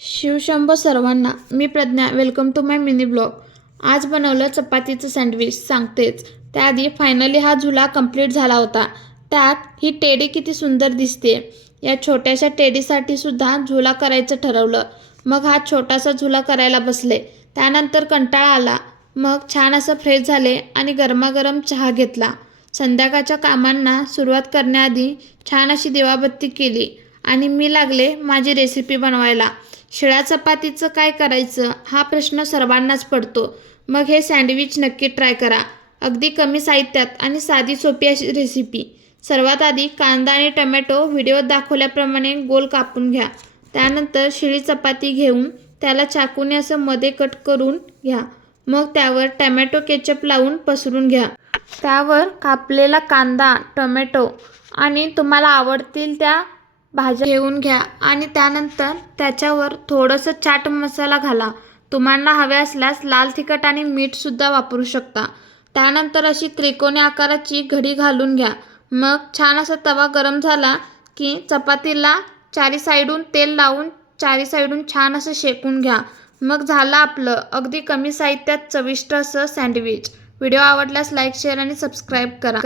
शिवशंभो सर्वांना, मी Pragya. Welcome to my mini blog. आज बनवलं चपातीचं सँडविच. सांगतेच त्याआधी फायनली हा झुला कंप्लीट झाला होता. त्यात ही टेडी किती सुंदर दिसते. या छोट्याशा टेडीसाठी सुद्धा झुला करायचं ठरवलं. मग हा छोटासा झुला करायला बसले. त्यानंतर कंटाळा आला. मग छान असं फ्रेश झाले आणि गरमागरम चहा घेतला. संध्याकाळच्या कामांना सुरुवात करण्याआधी छान अशी दिवाबत्ती केली आणि मी लागले माझी रेसिपी बनवायला. शिळ्या चपातीचं काय करायचं हा प्रश्न सर्वांनाच पडतो. मग हे सँडविच नक्की ट्राय करा. अगदी कमी साहित्यात आणि साधी सोपी अशी रेसिपी. सर्वात आधी कांदा आणि टोमॅटो व्हिडिओत दाखवल्याप्रमाणे गोल कापून घ्या. त्यानंतर शिळी चपाती घेऊन त्याला चाकूने असं मध्ये कट करून घ्या. मग त्यावर टोमॅटो केचप लावून पसरून घ्या. त्यावर कापलेला कांदा, टोमॅटो आणि तुम्हाला आवडतील त्या भाज्या घेऊन घ्या आणि त्यानंतर त्याच्यावर थोडंसं चाट मसाला घाला. तुम्हाला हवे असल्यास लाल तिखट आणि मीठसुद्धा वापरू शकता. त्यानंतर अशी त्रिकोणी आकाराची घडी घालून घ्या. मग छान असा तवा गरम झाला की चपातीला चारी साईडून तेल लावून चारी साईडून छान असं शेकून घ्या. मग झालं आपलं अगदी कमी साहित्यात चविष्ट असं सँडविच. व्हिडिओ आवडल्यास लाईक, शेअर आणि सबस्क्राईब करा.